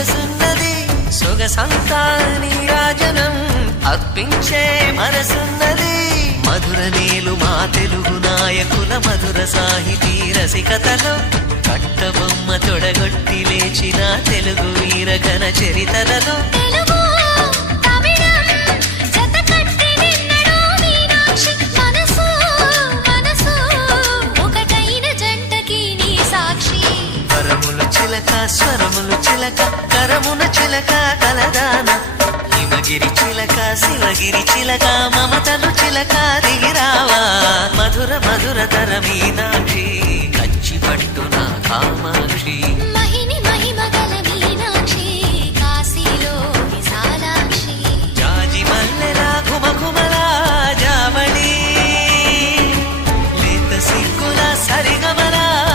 సొగసున్నది సొగసంతా నీరాజనం అర్పించే మనసున్నది మధుర నేలు మా తెలుగు నాయకుల మధుర సాహితీ రసికతలో కట్టబొమ్మ తొడగొట్టి లేచిన తెలుగు వీరగణ చరితలలో స్వరములు చిలక కరమున చిలక కలదాన హిమగిరి చిలక శివగిరి చిలక మమతలు చిలక దిగిరావా మధుర మధుర తర మీనాక్షి